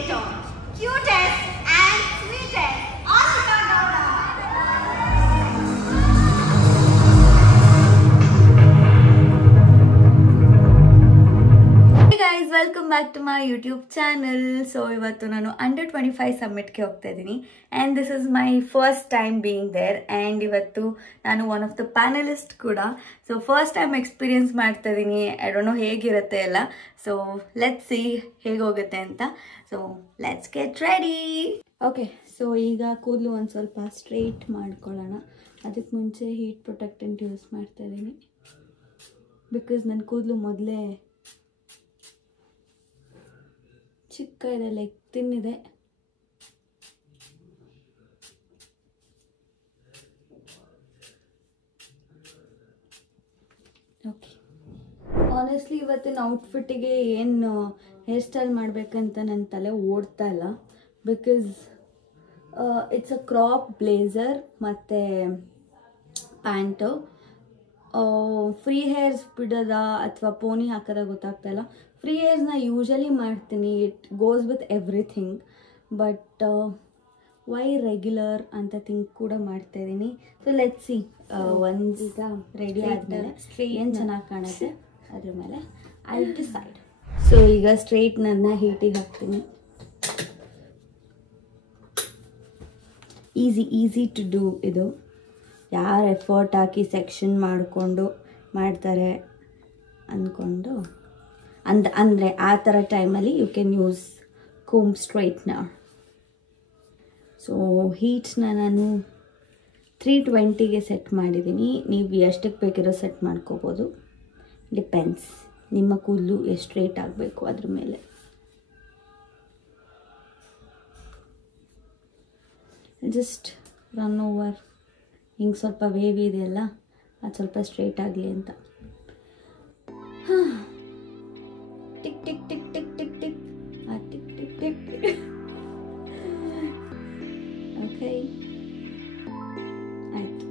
creator, cutest and sweetest, Ashika Gowda. Hey guys, welcome back to my YouTube channel. So ivattu nanu under 25 summit ge hogta idini and this is my first time being there and ivattu nanu one of the panelist kuda. So first time experience ಮಾಡ್ತಾ ಇದೀನಿ. I don't know ಹೇಗಿರುತ್ತೆ ಎಲ್ಲ. So let's see ಹೇಗೆ ಹೋಗುತ್ತೆ ಅಂತ. So let's get ready. Okay, so ಈಗ ಕೂದಲು ಒಂದು ಸ್ವಲ್ಪ ಸ್ಟ್ರೈಟ್ ಮಾಡ್ಕೊಳ್ಳೋಣ. ಅದಕ್ಕೆ ಮುಂಚೆ ಹೀಟ್ ಪ್ರೊಟೆಕ್ಟೆಂಟ್ ಯೂಸ್ ಮಾಡ್ತಾ ಇದೀನಿ ಬಿಕಾಸ್ ನನ್ನ ಕೂದಲು ಮೊದಲೇ ಚಿಕ್ಕ ಇದೆ, ಲೈಕ್ ತಿನ್ನಿದೆ. ಓಕೆ, ಆನೆಸ್ಟ್ಲಿ ಇವತ್ತಿನ ಔಟ್ಫಿಟ್ಟಿಗೆ ಏನು ಹೇರ್ ಸ್ಟೈಲ್ ಮಾಡಬೇಕಂತ ನನ್ನ ತಲೆ ಓಡ್ತಾ ಇಲ್ಲ because it's a crop blazer ಮತ್ತು ಪ್ಯಾಂಟು. ಫ್ರೀ ಹೇರ್ಸ್ ಬಿಡೋದ ಅಥವಾ ಪೋನಿ ಹಾಕೋದ ಗೊತ್ತಾಗ್ತಾಯಿಲ್ಲ. ಫ್ರೀ ಹೇರ್ಸ್ನ ಯೂಶಲಿ ಮಾಡ್ತೀನಿ, it goes with everything. But why regular ಅಂತ ಥಿಂಕ್ ಕೂಡ ಮಾಡ್ತಾಯಿದ್ದೀನಿ. ಸೊ ಲೆಟ್ಸ್ ಸಿ ಒನ್ಸ್ ಈಗ ರೆಡಿ ಆದಮೇಲೆ ಏನು ಚೆನ್ನಾಗಿ ಕಾಣುತ್ತೆ ಅದ್ರ ಮೇಲೆ ಐ ಡಿಸೈಡ್. ಸೊ ಈಗ ಸ್ಟ್ರೈಟ್ನನ್ನು ಹೀಟಿಗೆ ಹಾಕ್ತೀನಿ. ಈಸಿ ಟು ಡೂ ಇದು. ಯಾರು ಎಫರ್ಟ್ ಹಾಕಿ ಸೆಕ್ಷನ್ ಮಾಡಿಕೊಂಡು ಮಾಡ್ತಾರೆ ಅಂದ್ಕೊಂಡು ಅಂದರೆ ಆ ಥರ ಟೈಮಲ್ಲಿ ಯು ಕ್ಯಾನ್ ಯೂಸ್ ಕೂಮ್ ಸ್ಟ್ರೈಟ್ನರ್. ಸೊ ಹೀಟ್ನ ನಾನು 320ಗೆ ಸೆಟ್ ಮಾಡಿದ್ದೀನಿ. ನೀವು ಎಷ್ಟಕ್ಕೆ ಬೇಕಿರೋ ಸೆಟ್ ಮಾಡ್ಕೋಬೋದು, ಡಿಪೆಂಡ್ಸ್ ನಿಮ್ಮ ಕೂದಲು ಎಷ್ಟು ಸ್ಟ್ರೈಟ್ ಆಗಬೇಕು ಅದ್ರ ಮೇಲೆ. ಜಸ್ಟ್ ರನ್ ಓವರ್ ಹಿಂಗೆ ಸ್ವಲ್ಪ ವೇವಿ ಇದೆಯಲ್ಲ ಅದು ಸ್ವಲ್ಪ ಸ್ಟ್ರೈಟ್ ಆಗಲಿ ಅಂತ. Tick tick tick tick tick tick tick tick tick tick. Okay, ಆಯ್ತು.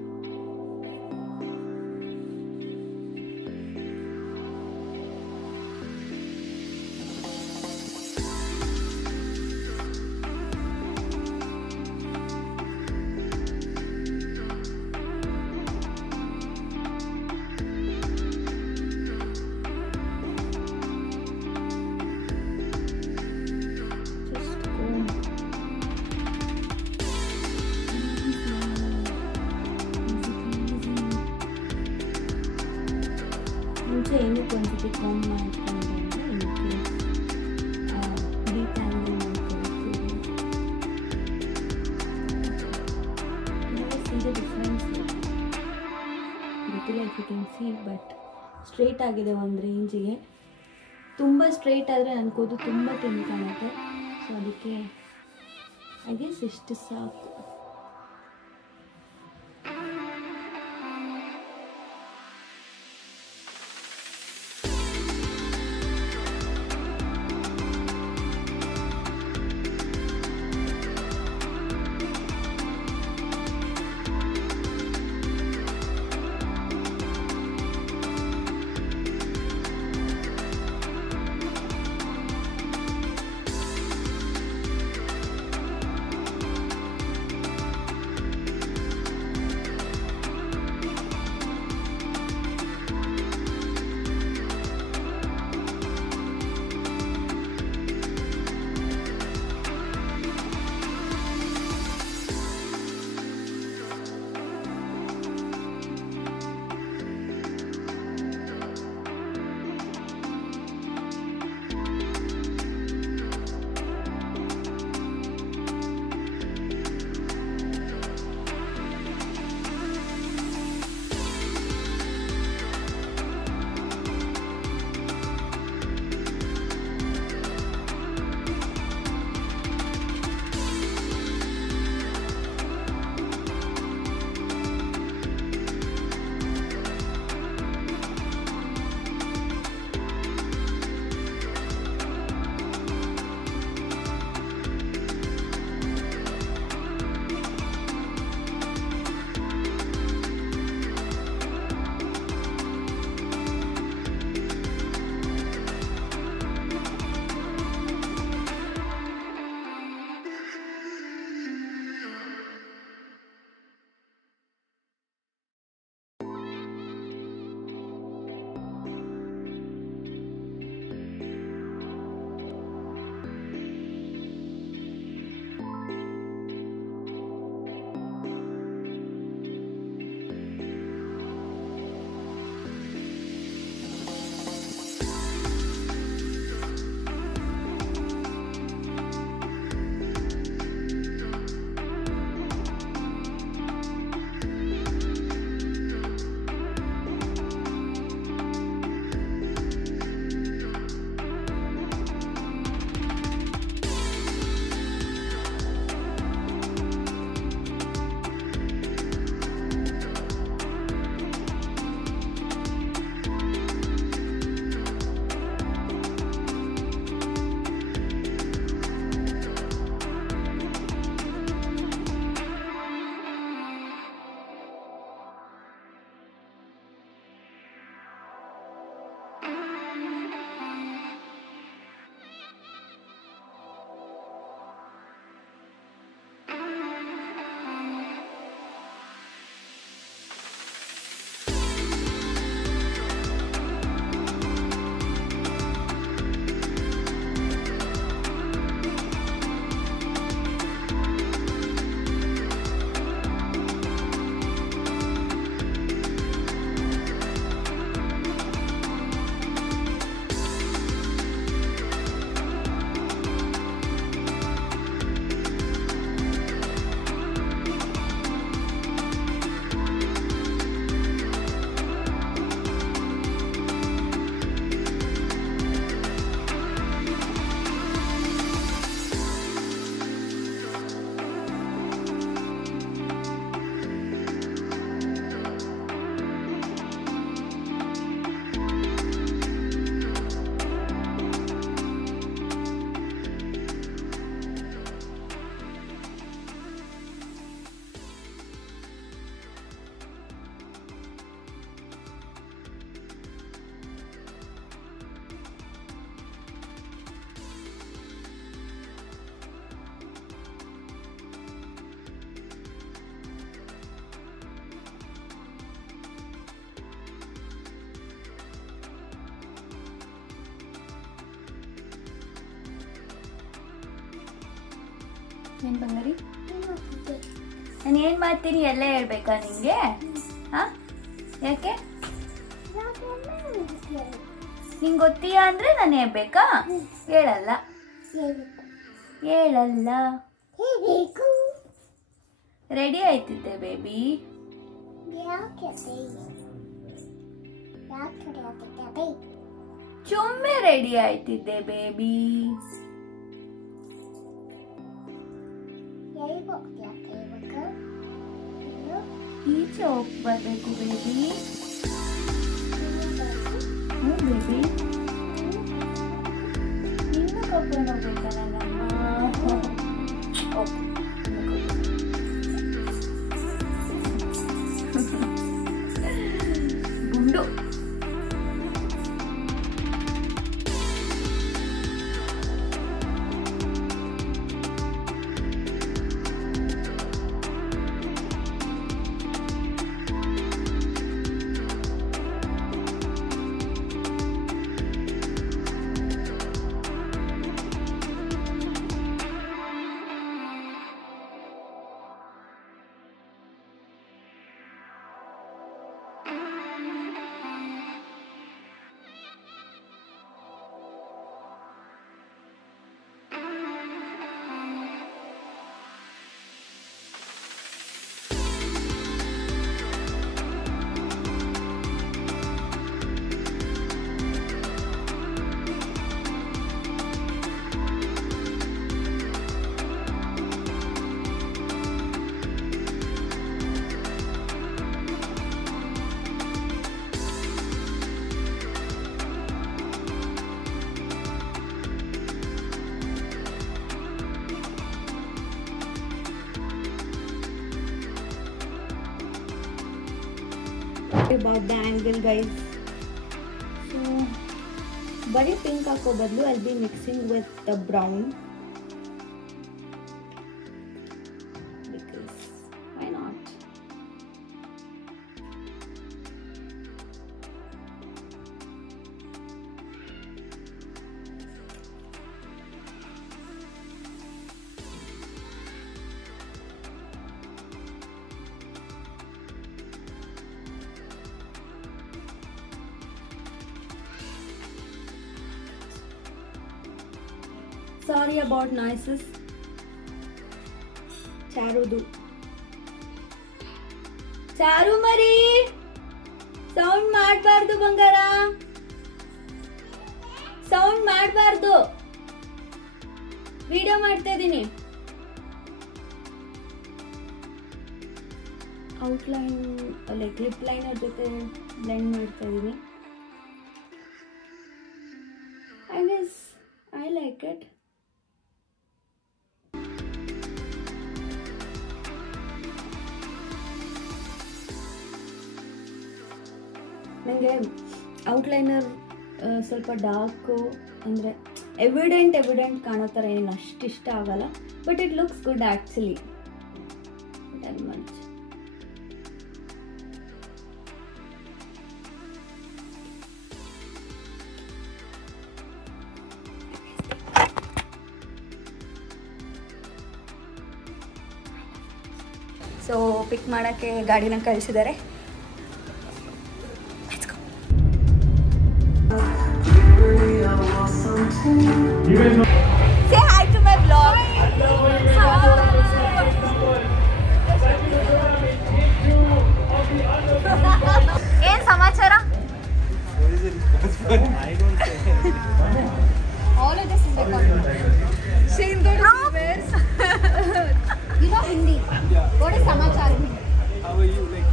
ಮುಂಚೆ ಏನಕ್ಕೆ ಒಂದ್ಸತಿ ಕಾಮ್ ಮಾಡ್ಕೊಂಡೆ ಅಂದರೆ ಡಿಟ್ಯಾಂಗಲ್ ಮಾಡ್ಕೊಳ್ತೀವಿ. ಸಿ ದ ಡಿಫ್ರೆನ್ಸ್ ಗೊತ್ತಿಲ್ಲ if you can see, but straight ಆಗಿದೆ ಒಂದು ರೇಂಜಿಗೆ. ತುಂಬ ಸ್ಟ್ರೈಟ್ ಆದರೆ ನನ್ನ ಕೂದಲು ತುಂಬ ತಿನ್ ಕಾಣುತ್ತೆ. ಸೊ ಅದಕ್ಕೆ ಐ ಗೆಸ್ ಇಷ್ಟು ಸಾಕು. ಏನು ಬಂಗಾರಿ? ನಾನು ಏನು ಮಾಡ್ತೀನಿ ಎಲ್ಲ ಹೇಳ್ಬೇಕಾ ನಿಂಗೆ? ಹಾಂ, ಯಾಕೆ? ನಿಂಗೆ ಗೊತ್ತೀಯಾ ಅಂದರೆ ನಾನು ಹೇಳ್ಬೇಕಾ? ಹೇಳಲ್ಲ. ಹೇಳಲ್ಲ. ರೆಡಿ ಆಯ್ತಿದ್ದೆ ಬೇಬಿ. ಚುಮ್ಮೆ ರೆಡಿ ಆಯ್ತಿದ್ದೆ ಬೇಬಿ. ಈಚೆ ಹೋಗಿ ಬರ್ಬೇಕು ಬೇಬಿ. ಹ್ಞೂ ಬೇಬಿ, ನಿನ್ನ ಕರ್ಕೊಂಡು ಹೋಗ್ಬೇಕಾ ನನ್ನಮ್ಮ? ಓಕೆ, ಗುಂಡು. About the angle, guys. So bari pink hako badlu I'll be mixing with the brown because why not? Sorry about noises. Charudu. Charu Mari, sound ಮಾಡಬಾರದು ಬಂಗಾರ. ಸೌಂಡ್ ಮಾಡಬಾರದು. ವಿಡಿಯೋ ಮಾಡ್ತಾ ಇದೀನಿ. ಔಟ್ಲೈನ್ ಲೈಕ್ ಲಿಪ್ ಲೈನರ್ ಜೊತೆ blend ಮಾಡ್ತಾ ಇದೀನಿ. I guess I like it. ನನಗೆ outliner ಸ್ವಲ್ಪ ಡಾರ್ಕು ಅಂದರೆ ಎವಿಡೆಂಟ್ ಕಾಣೋ ಥರ ಏನು ಅಷ್ಟು ಇಷ್ಟ ಆಗಲ್ಲ. But it looks good actually. Very much. So ಪಿಕ್ ಮಾಡೋಕ್ಕೆ ಗಾಡಿನ ಕಳಿಸಿದ್ದಾರೆ. Say hi to my vlog. ಏನ್ ಸಮಾಚಾರ? All of this is recorded. Shane wears. You know Hindi. What is samachar in Hindi? How are you? Like.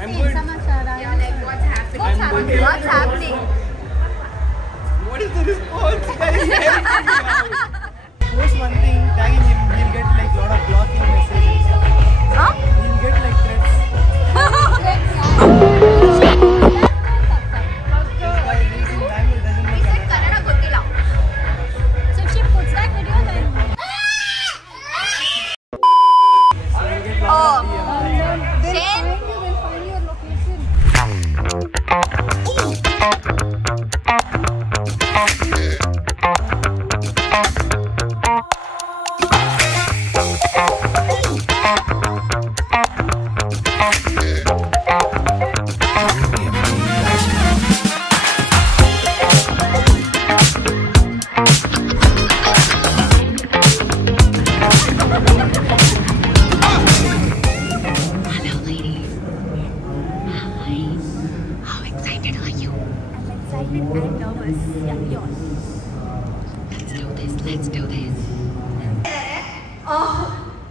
I'm good. Samachara. Yeah, like what's happening? What's happening? What is the response? Post one thing, tagging him, he'll get like lot of blocking messages. Huh? He'll get like threats. This guy lives in Bangalore, doesn't know He said Kannada gottilla. So if she puts that video, then so he'll get lot of Shane, We'll find your location. excited and nervous. Yeah, yours. Let's do this. A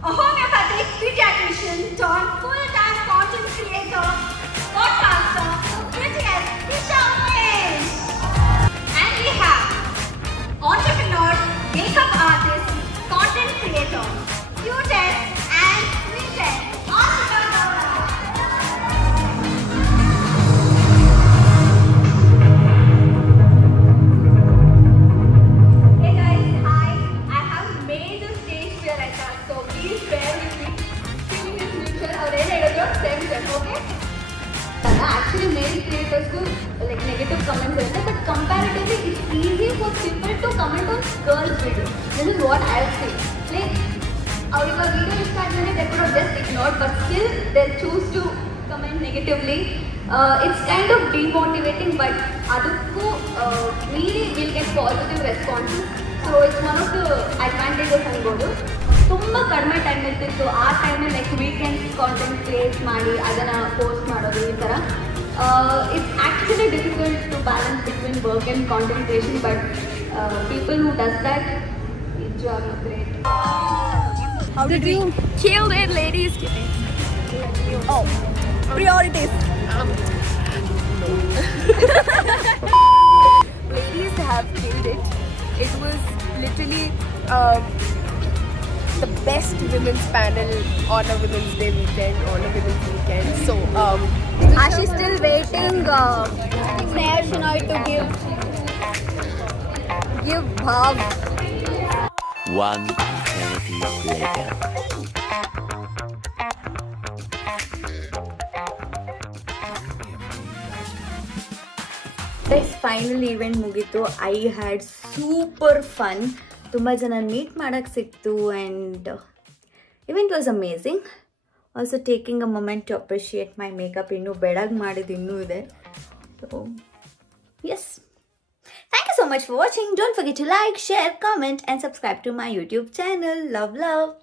homeopathic pediatrician turned full-time content creator, podcaster, BTS, Disha Umesh. And we have entrepreneur, makeup artist, content creator, cutest and sweetest, Ashika Gowda. Hey guys, hi. I have made the stage fear like that, so please bear with me. Feeling is mutual. Already I got same step, okay? Actually, male creators go like negative comments, but comparatively, it's easy for people to comment on girls' videos. This is what I've seen. Like, our video is started, they could have just ignored, but still they'll choose to comment negatively. It's kind of demotivating, but adukku really will get positive responses. So it's one of the advantages ಅನ್ಬೋದು. ತುಂಬ ಕಡಿಮೆ time ಇರ್ತಿತ್ತು ಆ ಟೈಮಲ್ಲಿ like weekend content create ಮಾಡಿ ಅದನ್ನು post ಮಾಡೋದು ಈ ಥರ. It's actually difficult to balance between work and content creation, but people who does that ನಿಜವಾಗ್ಲೂ great. How did you Kill it, ladies. Oh, priorities. Ladies have killed it. It was literally the best women's panel on a Women's Day weekend, So, She's still waiting Sneha Shenoy to give Bhav. One eternity later. Guys final event ಮುಗೀತು. I had super fun. ತುಂಬ ಜನ meet ಮಾಡೋಕ್ಕೆ ಸಿಕ್ತು and event was amazing. Also taking a moment to appreciate my makeup. ಇನ್ನೂ ಬೆಳಗ್ಗೆ ಮಾಡಿದ್ದು ಇನ್ನೂ ಇದೆ. So yes, thank you so much for watching. Don't forget to like, share, comment and subscribe to my YouTube channel. Love.